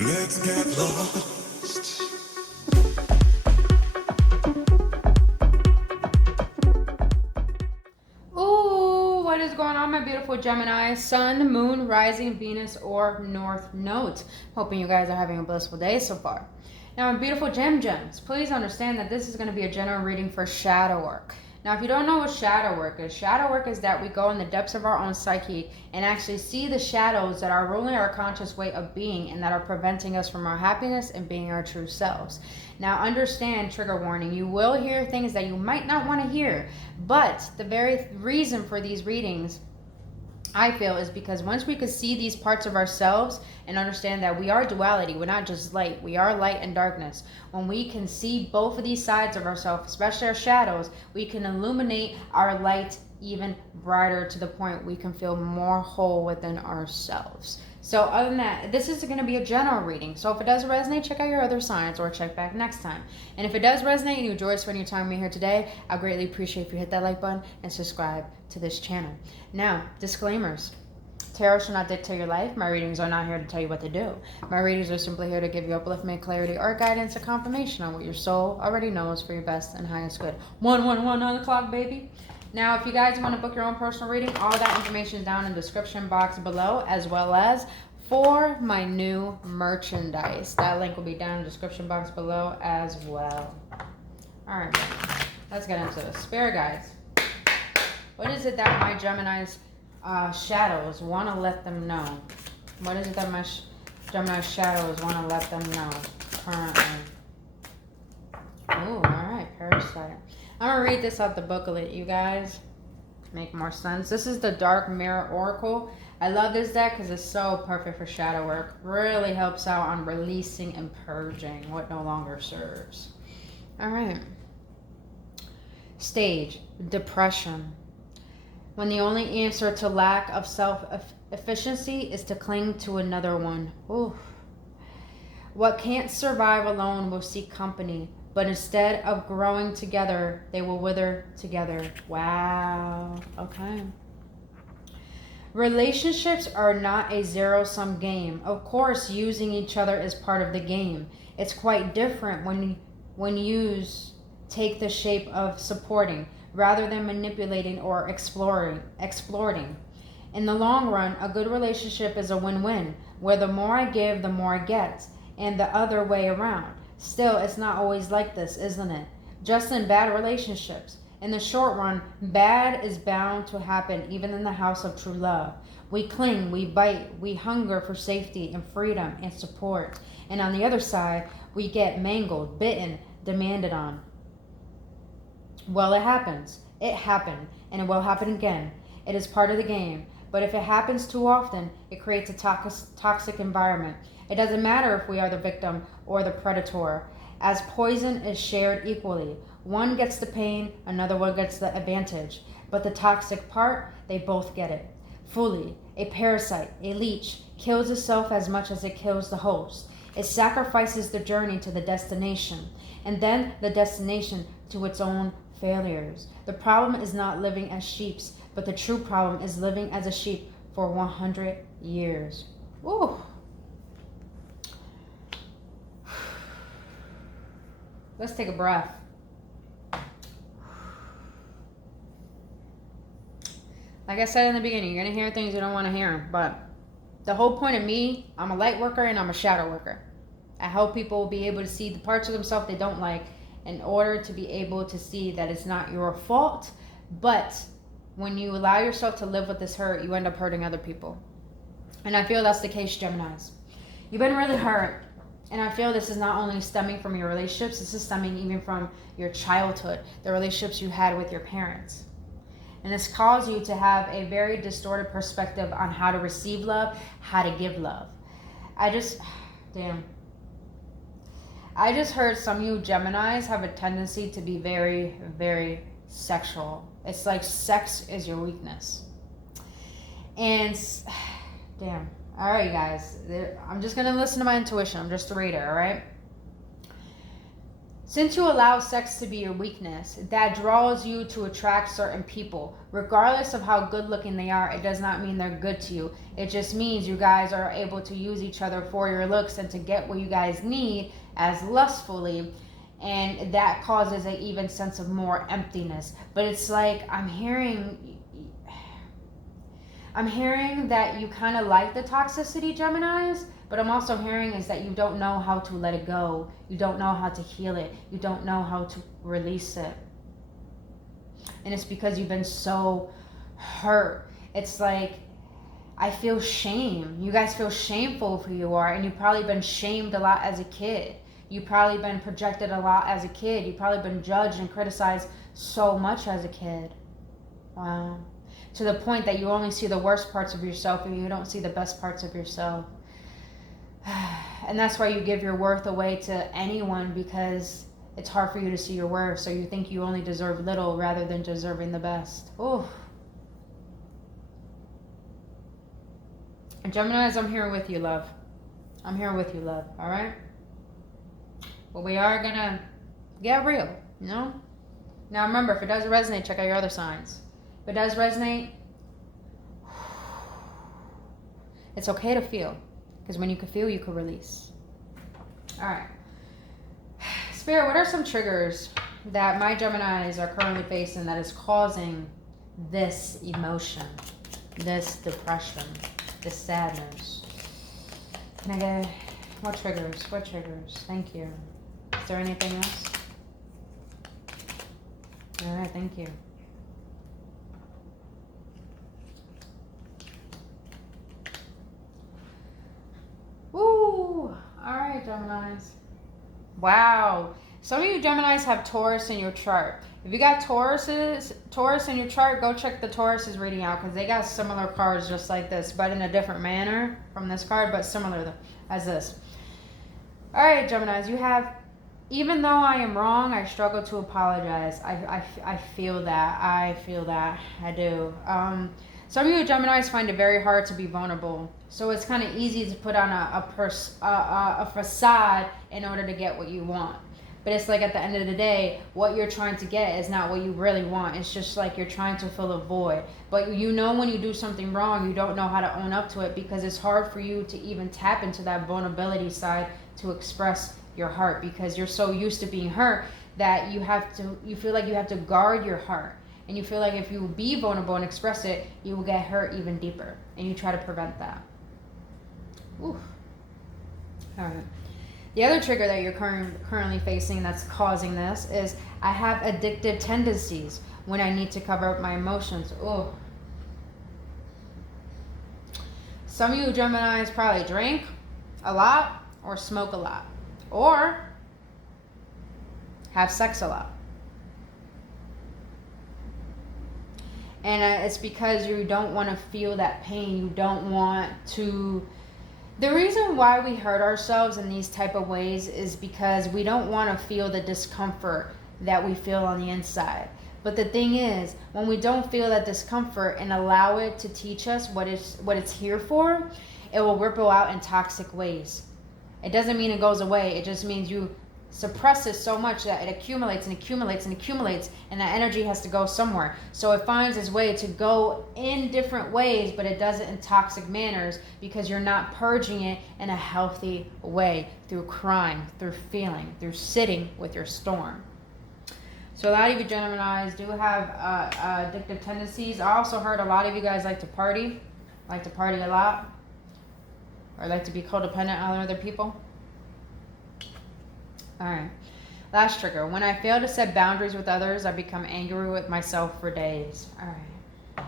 Let's get lost. Ooh, what is going on, my beautiful Gemini? Sun, Moon, Rising, Venus, or North Node. Hoping you guys are having a blissful day so far. Now, my beautiful gems, please understand that this is going to be a general reading for shadow work. Now, if you don't know what shadow work is that we go in the depths of our own psyche and actually see the shadows that are ruling our conscious way of being and that are preventing us from our happiness and being our true selves. Now, understand, trigger warning, you will hear things that you might not want to hear, but the very reason for these readings, I feel, is because once we could see these parts of ourselves and understand that we are duality, we're not just light, we are light and darkness. When we can see both of these sides of ourselves, especially our shadows, we can illuminate our light even brighter to the point we can feel more whole within ourselves. So other than that, this is going to be a general reading. So if it does resonate, check out your other signs or check back next time. And if it does resonate and you enjoy spending your time with me here today, I greatly appreciate if you hit that like button and subscribe to this channel. Now, disclaimers. Tarot should not dictate your life. My readings are not here to tell you what to do. My readings are simply here to give you upliftment, clarity, or guidance or confirmation on what your soul already knows for your best and highest good. 111 on the clock, baby. Now, if you guys want to book your own personal reading, all that information is down in the description box below, as well as for my new merchandise. That link will be down in the description box below as well. All right, let's get into this. Spirit guides. What is it that my Gemini's shadows want to let them know? What is it that my Gemini shadows want to let them know currently? Oh, all right, parasite. I'm going to read this out the booklet, you guys. Make more sense. This is the Dark Mirror Oracle. I love this deck because it's so perfect for shadow work. Really helps out on releasing and purging what no longer serves. All right. Stage, depression. When the only answer to lack of self-efficiency is to cling to another one. Ooh. What can't survive alone will seek company, but instead of growing together, they will wither together. Wow. Okay. Relationships are not a zero-sum game. Of course, using each other is part of the game. It's quite different when use take the shape of supporting rather than manipulating or exploring. In the long run, a good relationship is a win-win, where the more I give, the more I get, and the other way around. Still, it's not always like this, isn't it? Just in bad relationships. In the short run, bad is bound to happen even in the house of true love. We cling, we bite, we hunger for safety and freedom and support. And on the other side, we get mangled, bitten, demanded on. Well, it happens. It happened, and it will happen again. It is part of the game. But if it happens too often, it creates a toxic environment. It doesn't matter if we are the victim or the predator, as poison is shared equally. One gets the pain, another one gets the advantage. But the toxic part, they both get it. Fully. A parasite, a leech, kills itself as much as it kills the host. It sacrifices the journey to the destination, and then the destination to its own failures. The problem is not living as sheep, but the true problem is living as a sheep for 100 years. Ooh. Let's take a breath. Like I said in the beginning, you're going to hear things you don't want to hear, but the whole point of me, I'm a light worker and I'm a shadow worker. I help people be able to see the parts of themselves they don't like in order to be able to see that it's not your fault, but when you allow yourself to live with this hurt, you end up hurting other people. And I feel that's the case, Geminis. You've been really hurt. And I feel this is not only stemming from your relationships, this is stemming even from your childhood, the relationships you had with your parents. And this caused you to have a very distorted perspective on how to receive love, how to give love. I just heard some of you Geminis have a tendency to be very, very sexual. It's like sex is your weakness. And damn. All right, guys. I'm just going to listen to my intuition. I'm just a reader, all right? Since you allow sex to be your weakness, that draws you to attract certain people. Regardless of how good looking they are, it does not mean they're good to you. It just means you guys are able to use each other for your looks and to get what you guys need as lustfully. And that causes an even sense of more emptiness. But it's like I'm hearing that you kind of like the toxicity, Geminis, but I'm also hearing is that you don't know how to let it go. You don't know how to heal it. You don't know how to release it. And it's because you've been so hurt. It's like, I feel shame. You guys feel shameful of who you are, and you've probably been shamed a lot as a kid. You've probably been projected a lot as a kid. You've probably been judged and criticized so much as a kid. Wow. To the point that you only see the worst parts of yourself and you don't see the best parts of yourself. And that's why you give your worth away to anyone, because it's hard for you to see your worth. So you think you only deserve little rather than deserving the best. Oh. And Geminis, I'm here with you, love. I'm here with you, love. All right? But we are going to get real, you know? Now remember, if it doesn't resonate, check out your other signs. If it does resonate, it's okay to feel. Because when you can feel, you can release. All right. Spirit, what are some triggers that my Geminis are currently facing that is causing this emotion, this depression, this sadness? Can I get what triggers? What triggers? Thank you. Is there anything else? All right, thank you. Woo! All right, Geminis. Wow. Some of you Geminis have Taurus in your chart. If you got Taurus in your chart, go check the Taurus's reading out, because they got similar cards just like this, but in a different manner from this card, but similar as this. All right, Geminis, you have, even though I am wrong, I struggle to apologize. I feel that. I feel that. I do. Some of you Geminis find it very hard to be vulnerable. So it's kind of easy to put on a facade in order to get what you want. But it's like at the end of the day, what you're trying to get is not what you really want. It's just like you're trying to fill a void. But you know when you do something wrong, you don't know how to own up to it, because it's hard for you to even tap into that vulnerability side to express your heart, because you're so used to being hurt that you feel like you have to guard your heart. And you feel like if you be vulnerable and express it, you will get hurt even deeper. And you try to prevent that. Oof. All right. The other trigger that you're currently facing that's causing this is I have addictive tendencies when I need to cover up my emotions. Oh. Some of you Geminis probably drink a lot or smoke a lot or have sex a lot. And it's because you don't want to feel that pain. You don't want to... The reason why we hurt ourselves in these type of ways is because we don't want to feel the discomfort that we feel on the inside. But the thing is, when we don't feel that discomfort and allow it to teach us what it's here for, it will ripple out in toxic ways. It doesn't mean it goes away. It just means you suppress it so much that it accumulates and accumulates and accumulates, and that energy has to go somewhere. So it finds its way to go in different ways, but it does it in toxic manners because you're not purging it in a healthy way, through crying, through feeling, through sitting with your storm. So a lot of you Geminis do have addictive tendencies. I also heard a lot of you guys like to party a lot, or like to be codependent on other people. All right. Last trigger. When I fail to set boundaries with others, I become angry with myself for days. All right.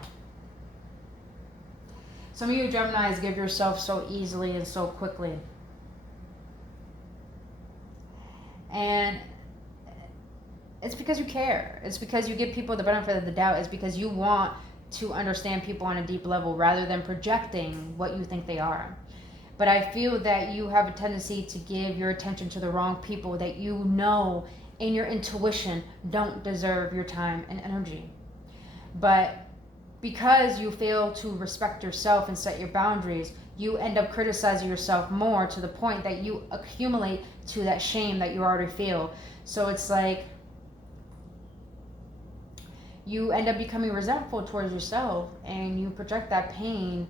Some of you Geminis give yourself so easily and so quickly. And it's because you care. It's because you give people the benefit of the doubt. It's because you want to understand people on a deep level rather than projecting what you think they are. But I feel that you have a tendency to give your attention to the wrong people that you know in your intuition don't deserve your time and energy. But because you fail to respect yourself and set your boundaries, you end up criticizing yourself more to the point that you accumulate to that shame that you already feel. So it's like you end up becoming resentful towards yourself, and you project that pain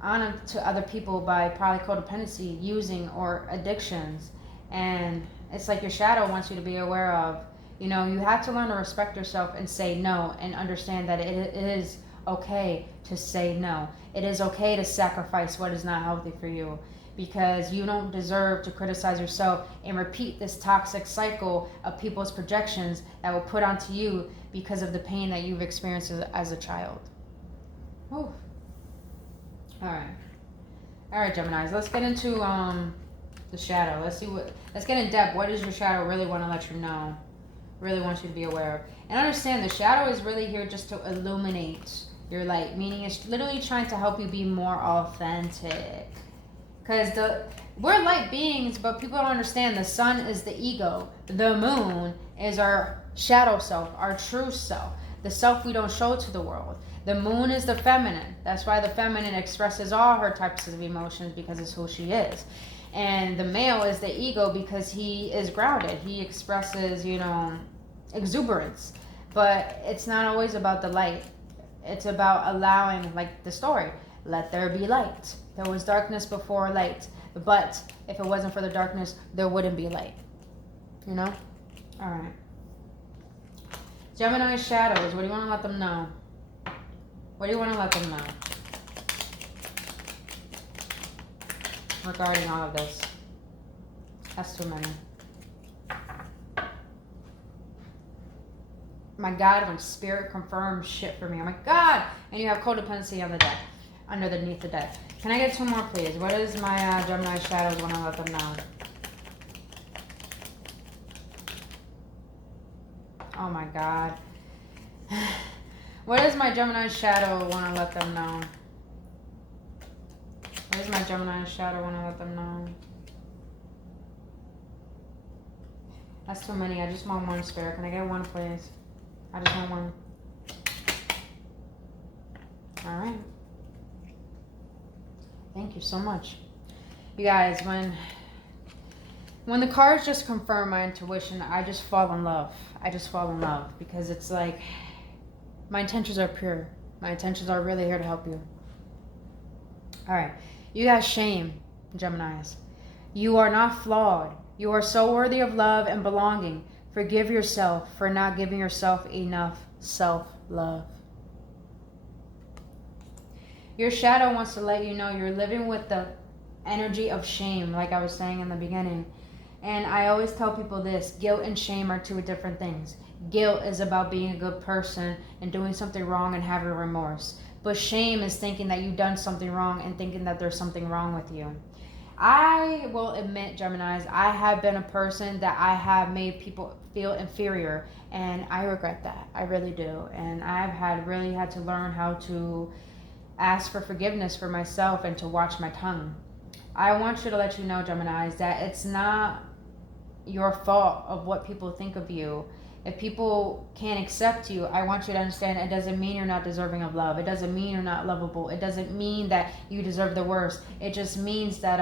onto other people by probably codependency, using, or addictions. And it's like your shadow wants you to be aware of, you know, you have to learn to respect yourself and say no, and understand that it is okay to say no. It is okay to sacrifice what is not healthy for you, because you don't deserve to criticize yourself and repeat this toxic cycle of people's projections that will put onto you because of the pain that you've experienced as a child. Whew. All right, Geminis. Let's get into the shadow. Let's get in depth. What does your shadow really want to let you know? Really wants you to be aware of. And understand the shadow is really here just to illuminate your light, meaning it's literally trying to help you be more authentic. Because we're light beings, but people don't understand the sun is the ego. The moon is our shadow self, our true self, the self we don't show to the world. The moon is the feminine. That's why the feminine expresses all her types of emotions, because it's who she is. And the male is the ego because he is grounded. He expresses, you know, exuberance. But it's not always about the light. It's about allowing, like the story, let there be light. There was darkness before light. But if it wasn't for the darkness, there wouldn't be light. You know? All right. Gemini shadows, what do you want to let them know? What do you want to let them know regarding all of this? That's too many. My God, when spirit confirms shit for me, oh my God! And you have codependency on the deck, underneath the deck. Can I get two more, please? What is my Gemini shadows want to let them know? Oh my God. What does my Gemini shadow want to let them know? What does my Gemini shadow want to let them know? That's too many. I just want one, spirit. Can I get one, please? I just want one. All right. Thank you so much. You guys, when the cards just confirm my intuition, I just fall in love. I just fall in love, because it's like my intentions are pure. My intentions are really here to help you. All right. You got shame, Geminis. You are not flawed. You are so worthy of love and belonging. Forgive yourself for not giving yourself enough self-love. Your shadow wants to let you know you're living with the energy of shame, like I was saying in the beginning. And I always tell people this: guilt and shame are two different things. Guilt is about being a good person and doing something wrong and having remorse. But shame is thinking that you've done something wrong and thinking that there's something wrong with you. I will admit, Geminis, I have been a person that I have made people feel inferior, and I regret that. I really do. And I've really had to learn how to ask for forgiveness for myself and to watch my tongue. I want you to let you know, Geminis, that it's not your fault of what people think of you. If people can't accept you, I want you to understand it doesn't mean you're not deserving of love. It doesn't mean you're not lovable. It doesn't mean that you deserve the worst. It just means that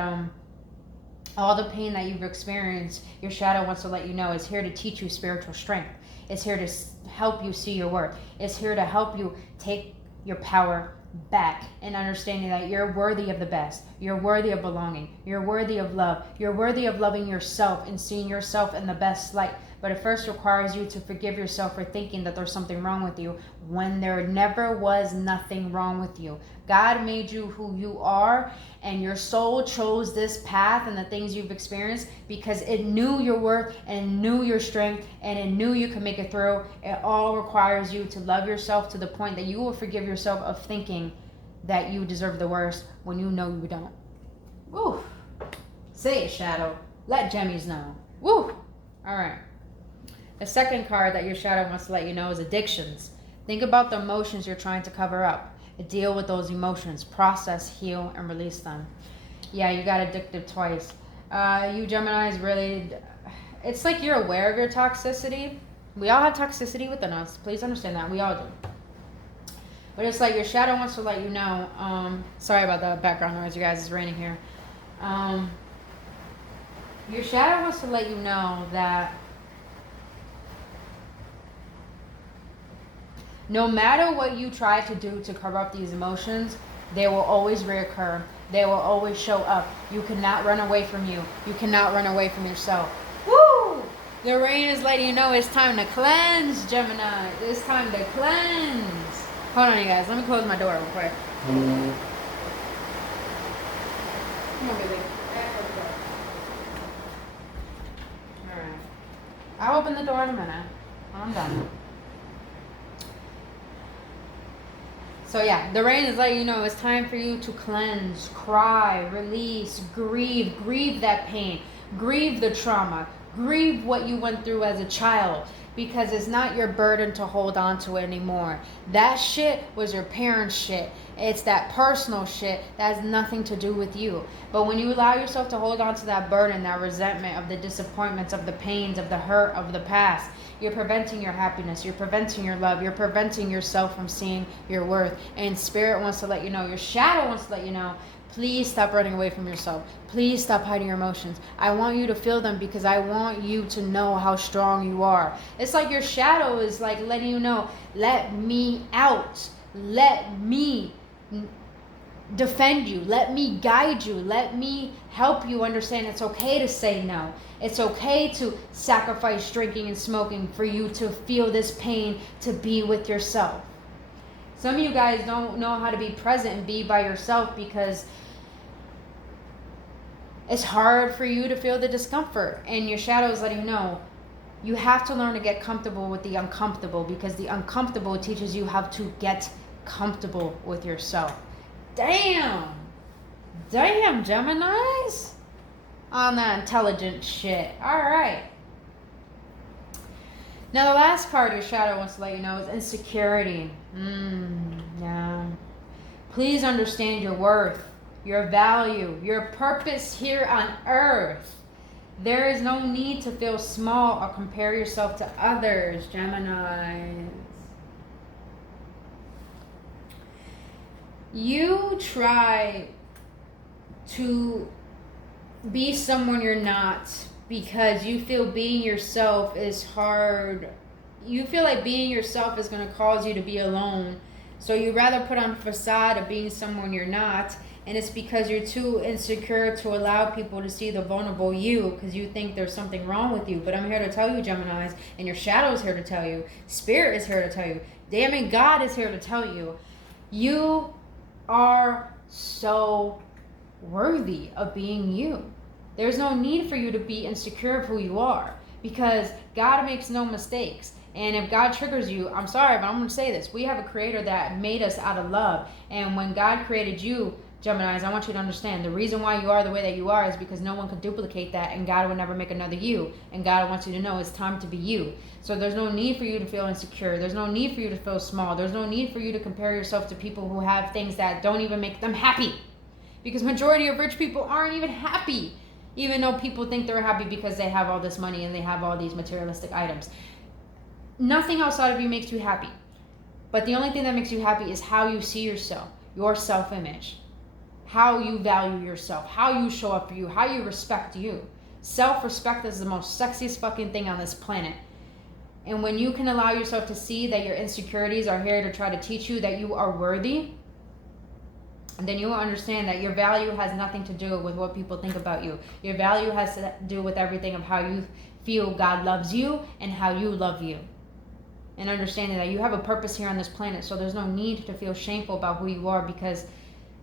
all the pain that you've experienced, your shadow wants to let you know is here to teach you spiritual strength. It's here to help you see your worth. It's here to help you take your power back and understanding that you're worthy of the best. You're worthy of belonging. You're worthy of love. You're worthy of loving yourself and seeing yourself in the best light. But it first requires you to forgive yourself for thinking that there's something wrong with you when there never was nothing wrong with you. God made you who you are, and your soul chose this path and the things you've experienced because it knew your worth and knew your strength and it knew you could make it through. It all requires you to love yourself to the point that you will forgive yourself of thinking that you deserve the worst when you know you don't. Woo! Say it, Shadow. Let Gemmies know. Woo! All right. The second card that your shadow wants to let you know is addictions. Think about the emotions you're trying to cover up. Deal with those emotions. Process, heal, and release them. Yeah, you got addicted twice. You Geminis really... It's like you're aware of your toxicity. We all have toxicity within us. Please understand that. We all do. But it's like your shadow wants to let you know. Sorry about the background noise, you guys. It's raining here. Your shadow wants to let you know that no matter what you try to do to cover up these emotions, they will always reoccur. They will always show up. You cannot run away from you. You cannot run away from yourself. Woo! The rain is letting you know it's time to cleanse, Gemini. It's time to cleanse. Hold on, you guys. Let me close my door real quick. Come on, baby. Alright. I'll open the door in a minute. I'm done. So yeah, the rain is letting you know it's time for you to cleanse, cry, release, grieve. Grieve that pain. Grieve the trauma. Grieve what you went through as a child. Because it's not your burden to hold on to it anymore. That shit was your parents' shit. It's that personal shit that has nothing to do with you. But when you allow yourself to hold on to that burden, that resentment of the disappointments, of the pains, of the hurt of the past, you're preventing your happiness. You're preventing your love. You're preventing yourself from seeing your worth. And Spirit wants to let you know, your shadow wants to let you know, please stop running away from yourself. Please stop hiding your emotions. I want you to feel them because I want you to know how strong you are. It's like your shadow is like letting you know, let me out. Let me defend you. Let me guide you. Let me help you understand it's okay to say no. It's okay to sacrifice drinking and smoking for you to feel this pain, to be with yourself. Some of you guys don't know how to be present and be by yourself because it's hard for you to feel the discomfort. And your shadow is letting you know you have to learn to get comfortable with the uncomfortable, because the uncomfortable teaches you how to get comfortable with yourself. Damn, Geminis on that intelligent shit. All right. Now the last part your shadow wants to let you know is insecurity. Yeah. Please understand your worth, your value, your purpose here on earth. There is no need to feel small or compare yourself to others, Geminis. You try to be someone you're not because you feel being yourself is hard. You feel like being yourself is going to cause you to be alone. So you rather put on a facade of being someone you're not. And it's because you're too insecure to allow people to see the vulnerable you, because you think there's something wrong with you. But I'm here to tell you, Geminis, and your shadow is here to tell you. Spirit is here to tell you. Damn it, God is here to tell you. You are so worthy of being you. There's no need for you to be insecure of who you are, because God makes no mistakes. And if God triggers you, I'm sorry, but I'm going to say this. We have a creator that made us out of love. And when God created you, Geminis, I want you to understand the reason why you are the way that you are is because no one could duplicate that, and God would never make another you. And God wants you to know it's time to be you. So there's no need for you to feel insecure. There's no need for you to feel small. There's no need for you to compare yourself to people who have things that don't even make them happy. Because majority of rich people aren't even happy, even though people think they're happy because they have all this money and they have all these materialistic items. Nothing outside of you makes you happy. But the only thing that makes you happy is how you see yourself, your self-image, how you value yourself, how you show up for you, how you respect you. Self-respect is the most sexiest fucking thing on this planet. And when you can allow yourself to see that your insecurities are here to try to teach you that you are worthy, and then you will understand that your value has nothing to do with what people think about you. Your value has to do with everything of how you feel God loves you and how you love you. And understanding that you have a purpose here on this planet, so there's no need to feel shameful about who you are, because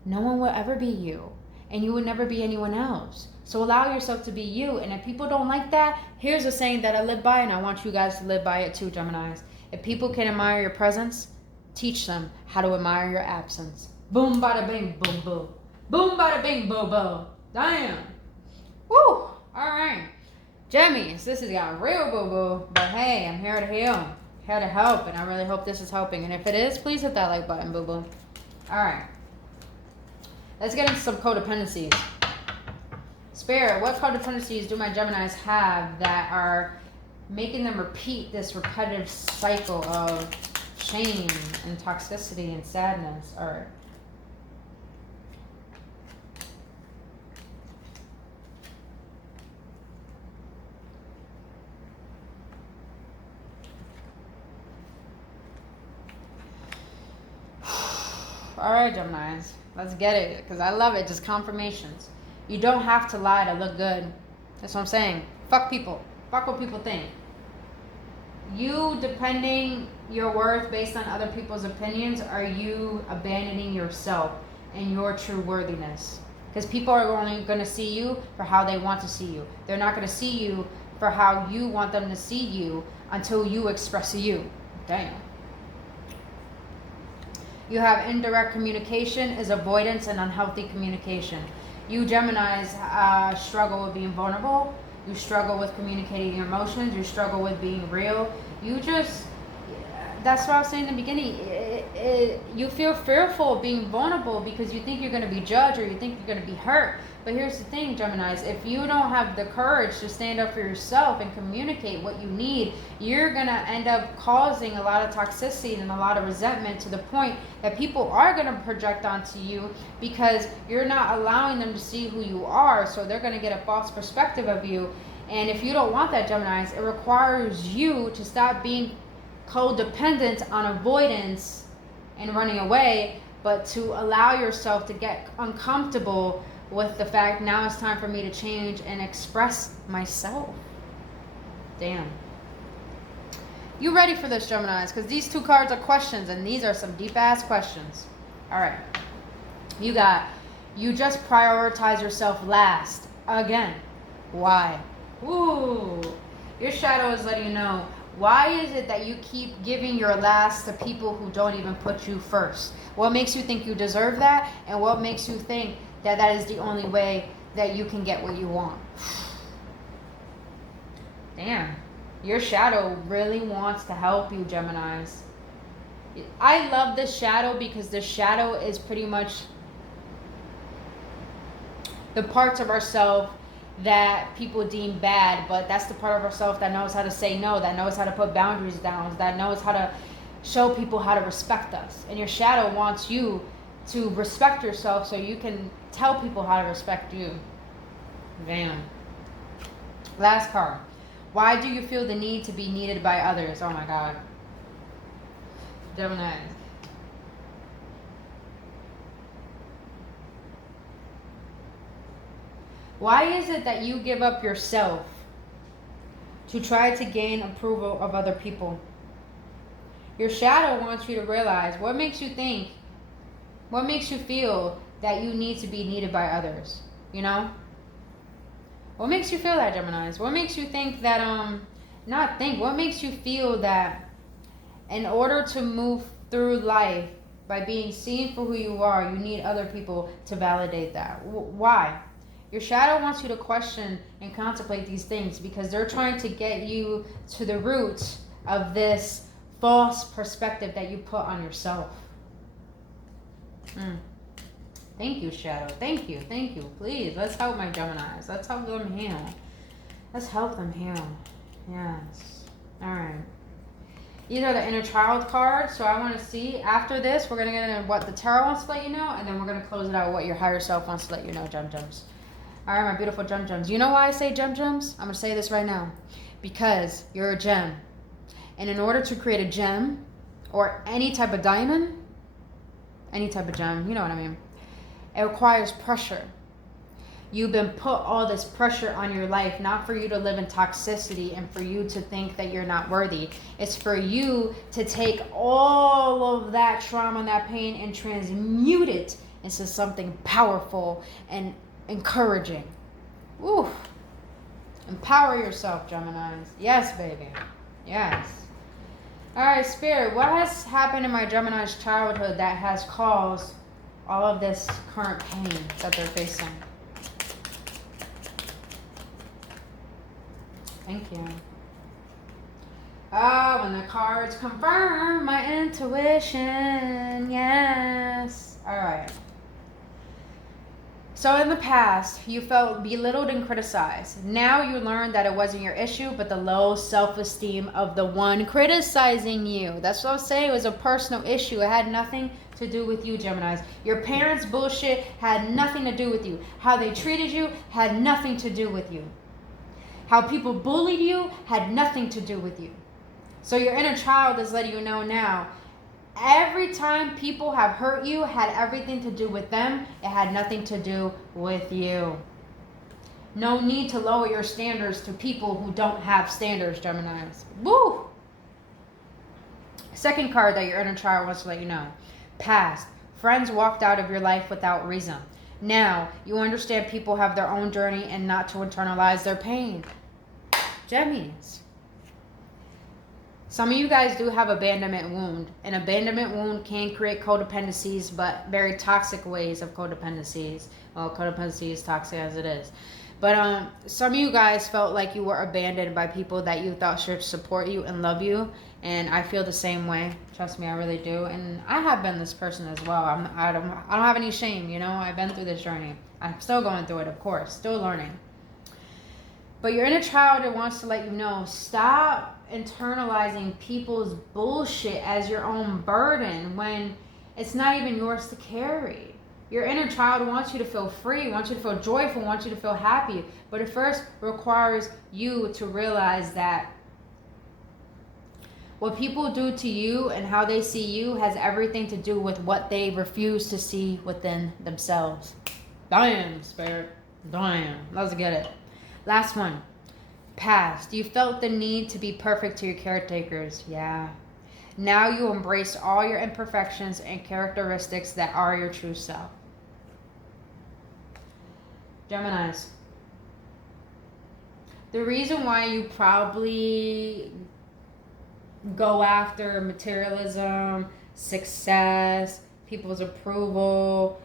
no one will ever be you, and you would never be anyone else. So allow yourself to be you. And if people don't like that, here's a saying that I live by, and I want you guys to live by it too, Geminis. If people can admire your presence, teach them how to admire your absence. Boom, bada bing, boom, boom. Boom, bada bing, boom, boom. Damn. Woo. All right. Gemmies, this has got real boo-boo, but hey, I'm here to heal, here to help, and I really hope this is helping. And if it is, please hit that like button, boo-boo. All right. Let's get into some codependencies. Spirit, what codependencies do my Geminis have that are making them repeat this repetitive cycle of shame and toxicity and sadness. All right. All right, Geminis, let's get it, because I love it. Just confirmations. You don't have to lie to look good. That's what I'm saying. Fuck people. Fuck what people think. You depending your worth based on other people's opinions, are you abandoning yourself and your true worthiness? Because people are only going to see you for how they want to see you. They're not going to see you for how you want them to see you until you express you. Damn. You have indirect communication is avoidance and unhealthy communication. You Geminis struggle with being vulnerable. You struggle with communicating your emotions. You struggle with being real. You just, that's what I was saying in the beginning. You feel fearful of being vulnerable because you think you're going to be judged or you think you're going to be hurt. But here's the thing, Geminis, if you don't have the courage to stand up for yourself and communicate what you need, you're going to end up causing a lot of toxicity and a lot of resentment to the point that people are going to project onto you because you're not allowing them to see who you are. So they're going to get a false perspective of you. And if you don't want that, Geminis, it requires you to stop being codependent on avoidance and running away, but to allow yourself to get uncomfortable with the fact now it's time for me to change and express myself. Damn. You ready for this, Geminis? Because these two cards are questions, and these are some deep-ass questions. All right. You just prioritize yourself last. Again. Why? Ooh. Your shadow is letting you know. Why is it that you keep giving your last to people who don't even put you first? What makes you think you deserve that? And what makes you think that that is the only way that you can get what you want? Damn. Your shadow really wants to help you, Geminis. I love this shadow because the shadow is pretty much the parts of ourselves that people deem bad, but that's the part of ourselves that knows how to say no, that knows how to put boundaries down, that knows how to show people how to respect us. And your shadow wants you to respect yourself so you can tell people how to respect you. Damn. Last card. Why do you feel the need to be needed by others? Oh my God. Gemini. Why is it that you give up yourself to try to gain approval of other people? Your shadow wants you to realize what makes you think, what makes you feel that you need to be needed by others, you know? What makes you feel that, Geminis? What makes you think that, what makes you feel that in order to move through life by being seen for who you are, you need other people to validate that? Why? Your shadow wants you to question and contemplate these things because they're trying to get you to the root of this false perspective that you put on yourself. Thank you, shadow. Thank you. Thank you. Please, let's help my Geminis. Let's help them heal. Let's help them heal. Yes. All right. These are the inner child cards. So I want to see, after this, we're going to get into what the tarot wants to let you know, and then we're going to close it out with what your higher self wants to let you know, Gems. All right, my beautiful Gems. You know why I say Gems? I'm going to say this right now. Because you're a gem. And in order to create a gem, or any type of diamond, any type of gem, you know what I mean, it requires pressure. You've been put all this pressure on your life, not for you to live in toxicity and for you to think that you're not worthy. It's for you to take all of that trauma and that pain and transmute it into something powerful and encouraging. Ooh. Empower yourself, Geminis. Yes, baby. Yes. All right, Spirit, what has happened in my Gemini's childhood that has caused all of this current pain that they're facing? Thank you. When the cards confirm my intuition. Yes. All right. So in the past, you felt belittled and criticized. Now you learn that it wasn't your issue, but the low self-esteem of the one criticizing you. That's what I'm saying. It was a personal issue. It had nothing to do with you, Geminis. Your parents' bullshit had nothing to do with you. How they treated you had nothing to do with you. How people bullied you had nothing to do with you. So your inner child is letting you know now, every time people have hurt you, had everything to do with them. It had nothing to do with you. No need to lower your standards to people who don't have standards, Geminis. Woo! Second card that your inner child wants to let you know. Past. Friends walked out of your life without reason. Now, you understand people have their own journey and not to internalize their pain. Gemmies. Some of you guys do have abandonment wound. An abandonment wound can create codependencies, but very toxic ways of codependencies. Well, codependency is toxic as it is. But some of you guys felt like you were abandoned by people that you thought should support you and love you. And I feel the same way. Trust me, I really do. And I have been this person as well. I don't have any shame, you know. I've been through this journey. I'm still going through it, of course. Still learning. But your inner child wants to let you know, stop internalizing people's bullshit as your own burden when it's not even yours to carry. Your inner child wants you to feel free, wants you to feel joyful, wants you to feel happy. But it first requires you to realize that what people do to you and how they see you has everything to do with what they refuse to see within themselves. Damn, Spirit. Damn. Let's get it. Last one. Past. You felt the need to be perfect to your caretakers. Yeah. Now you embrace all your imperfections and characteristics that are your true self. Geminis. The reason why you probably go after materialism, success, people's approval,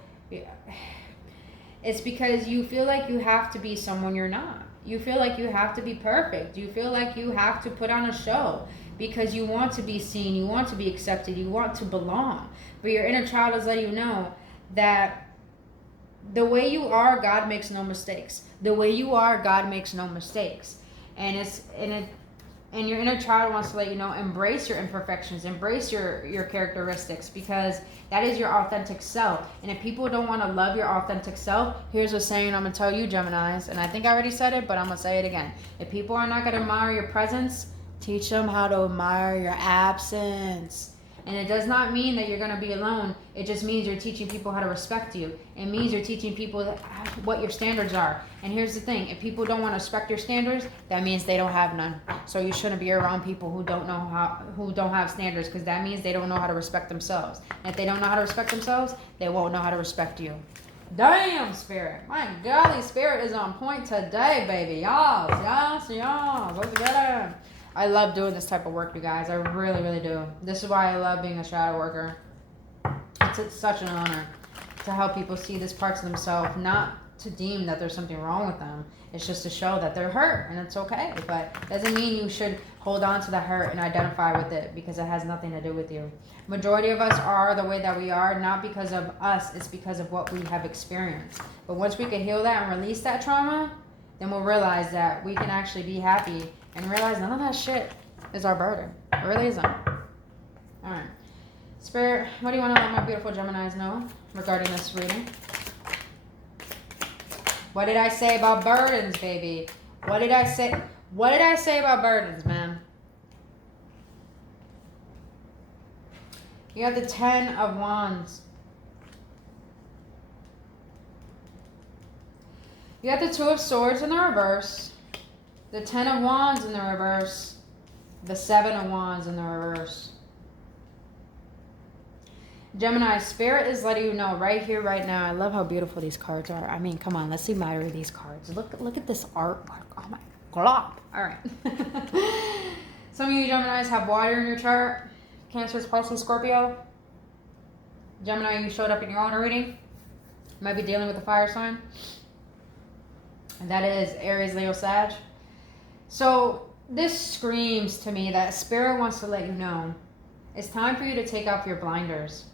it's because you feel like you have to be someone you're not. You feel like you have to be perfect. You feel like you have to put on a show because you want to be seen, you want to be accepted, you want to belong. But your inner child is letting you know that the way you are, God makes no mistakes. The way you are, God makes no mistakes. And your inner child wants to let you know, embrace your imperfections, embrace your characteristics, because that is your authentic self. And if people don't want to love your authentic self, here's a saying I'm going to tell you, Geminis, and I think I already said it, but I'm going to say it again. If people are not going to admire your presence, teach them how to admire your absence. And it does not mean that you're going to be alone. It just means you're teaching people how to respect you. It means you're teaching people what your standards are. And here's the thing. If people don't want to respect your standards, that means they don't have none. So you shouldn't be around people who don't have standards, because that means they don't know how to respect themselves. And if they don't know how to respect themselves, they won't know how to respect you. Damn, Spirit. My golly, Spirit is on point today, baby. Yes. Let's get it. I love doing this type of work, you guys. I really, really do. This is why I love being a shadow worker. It's such an honor to help people see these parts of themselves, not to deem that there's something wrong with them. It's just to show that they're hurt, and it's okay. But it doesn't mean you should hold on to the hurt and identify with it, because it has nothing to do with you. Majority of us are the way that we are, not because of us. It's because of what we have experienced. But once we can heal that and release that trauma, then we'll realize that we can actually be happy and realize none of that shit is our burden. It really isn't. Alright. Spirit, what do you want to let my beautiful Geminis know regarding this reading? What did I say about burdens, baby? What did I say? What did I say about burdens, man? You have the 10 of Wands. You have the 2 of Swords in the reverse. The 10 of Wands in the reverse. The 7 of Wands in the reverse. Gemini, Spirit is letting you know right here, right now. I love how beautiful these cards are. I mean, come on, let's admire these cards. Look at this artwork. Oh my god. All right. Some of you Geminis have water in your chart. Cancer, Pisces, Scorpio. Gemini, you showed up in your own reading. You might be dealing with a fire sign. And that is Aries, Leo, Sag. So this screams to me that Spirit wants to let you know it's time for you to take off your blinders.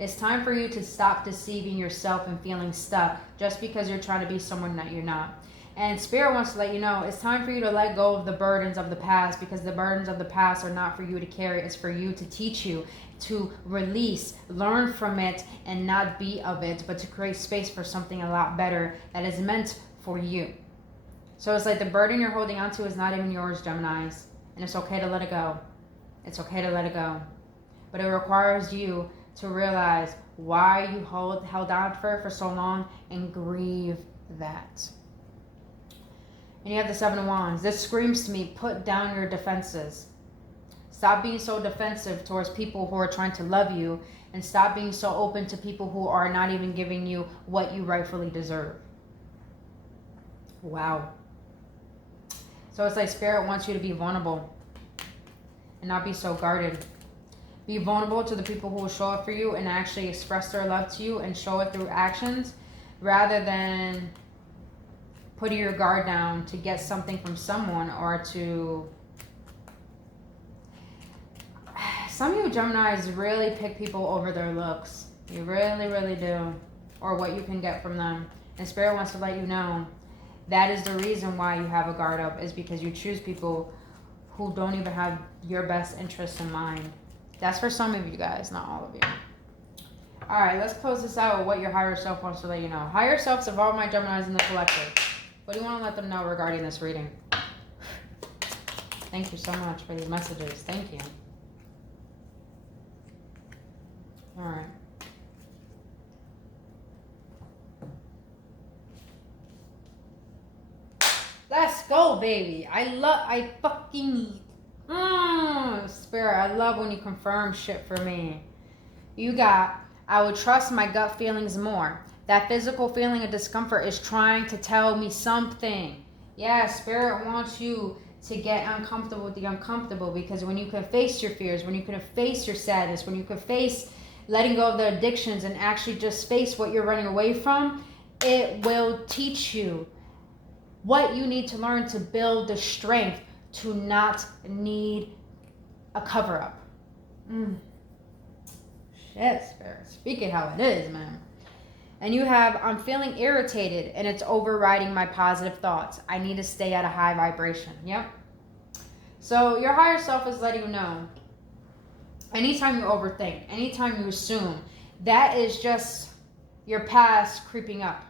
It's time for you to stop deceiving yourself and feeling stuck just because you're trying to be someone that you're not. And Spirit wants to let you know it's time for you to let go of the burdens of the past, because the burdens of the past are not for you to carry. It's for you to teach you, to release, learn from it, and not be of it, but to create space for something a lot better that is meant for you. So it's like the burden you're holding on to is not even yours, Geminis. And it's okay to let it go. It's okay to let it go. But it requires you to realize why you held on for it for so long and grieve that. And you have the Seven of Wands. This screams to me, put down your defenses. Stop being so defensive towards people who are trying to love you, and stop being so open to people who are not even giving you what you rightfully deserve. Wow. So it's like Spirit wants you to be vulnerable and not be so guarded. Be vulnerable to the people who will show up for you and actually express their love to you and show it through actions, rather than putting your guard down to get something from someone, or to... Some of you Geminis really pick people over their looks. You really, really do. Or what you can get from them. And Spirit wants to let you know that is the reason why you have a guard up, is because you choose people who don't even have your best interests in mind. That's for some of you guys, not all of you. Alright, let's close this out with what your higher self wants to let you know. Higher selves of all my Geminis in the collective. What do you want to let them know regarding this reading? Thank you so much for these messages. Thank you. Alright. Let's go, baby. I fucking... Spirit, I love when you confirm shit for me. You got, I would trust my gut feelings more. That physical feeling of discomfort is trying to tell me something. Yeah, Spirit wants you to get uncomfortable with the uncomfortable, because when you can face your fears, when you can face your sadness, when you can face letting go of the addictions and actually just face what you're running away from, it will teach you what you need to learn to build the strength to not need a cover-up. Shit, Spirit. Speak it how it is, man. And you have, I'm feeling irritated and it's overriding my positive thoughts. I need to stay at a high vibration. Yep. So your higher self is letting you know, anytime you overthink, anytime you assume, that is just your past creeping up.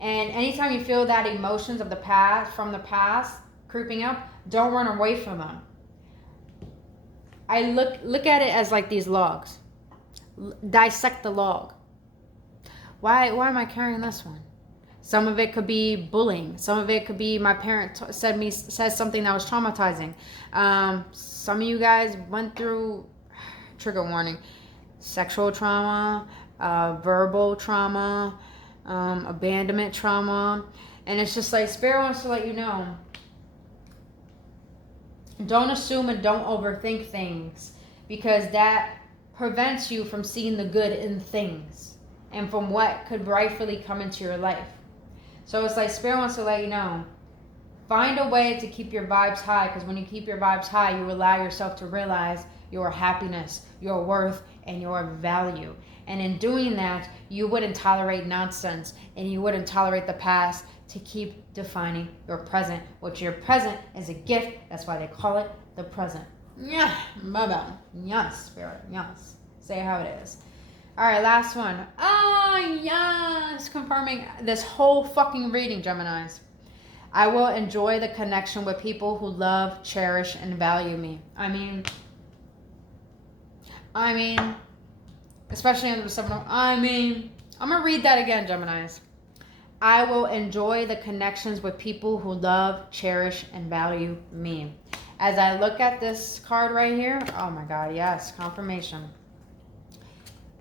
And anytime you feel that emotions of the past, from the past creeping up, don't run away from them. I look at it as like these logs. Dissect the log. Why am I carrying this one? Some of it could be bullying. Some of it could be my parent said something that was traumatizing. Some of you guys went through, trigger warning, sexual trauma, verbal trauma, abandonment trauma. And it's just like Spirit wants to let you know, don't assume and don't overthink things, because that prevents you from seeing the good in things and from what could rightfully come into your life. So it's like Spirit wants to let you know, find a way to keep your vibes high, because when you keep your vibes high, you allow yourself to realize your happiness, your worth, and your value. And in doing that, you wouldn't tolerate nonsense, and you wouldn't tolerate the past to keep defining your present, which your present is a gift. That's why they call it the present. Yeah, bye-bye. Yes, Spirit, yes. Say how it is. All right, last one. Yes, confirming this whole fucking reading, Geminis. I will enjoy the connection with people who love, cherish, and value me. I mean, especially in the 7. I'm gonna read that again, Geminis. I will enjoy the connections with people who love, cherish, and value me. As I look at this card right here, oh my God, yes, confirmation.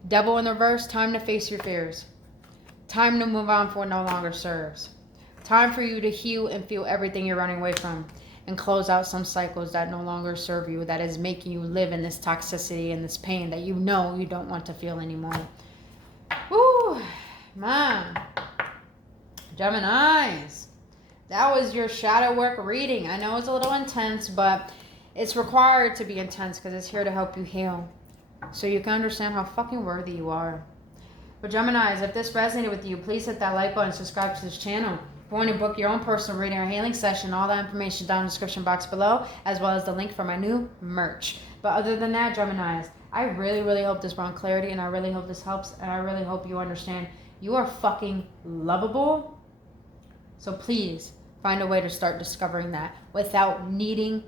Devil in the reverse, time to face your fears. Time to move on for what no longer serves. Time for you to heal and feel everything you're running away from, and close out some cycles that no longer serve you, that is making you live in this toxicity and this pain that you know you don't want to feel anymore. Woo, man. Geminis, that was your shadow work reading. I know it's a little intense, but it's required to be intense because it's here to help you heal. so you can understand how fucking worthy you are. But Geminis, if this resonated with you, please hit that like button and subscribe to this channel. If you want to book your own personal reading or healing session, all that information down in the description box below, as well as the link for my new merch. But other than that, Geminis, I really, really hope this brought clarity, and I really hope this helps, and I really hope you understand you are fucking lovable. So please find a way to start discovering that without needing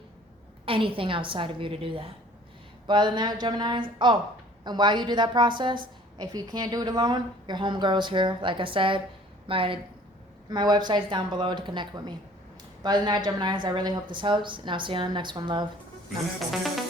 anything outside of you to do that. But other than that, Geminis, oh, and while you do that process, if you can't do it alone, your homegirl's here. Like I said, my website's down below to connect with me. But other than that, Geminis, I really hope this helps, and I'll see you on the next one, love. Namaste.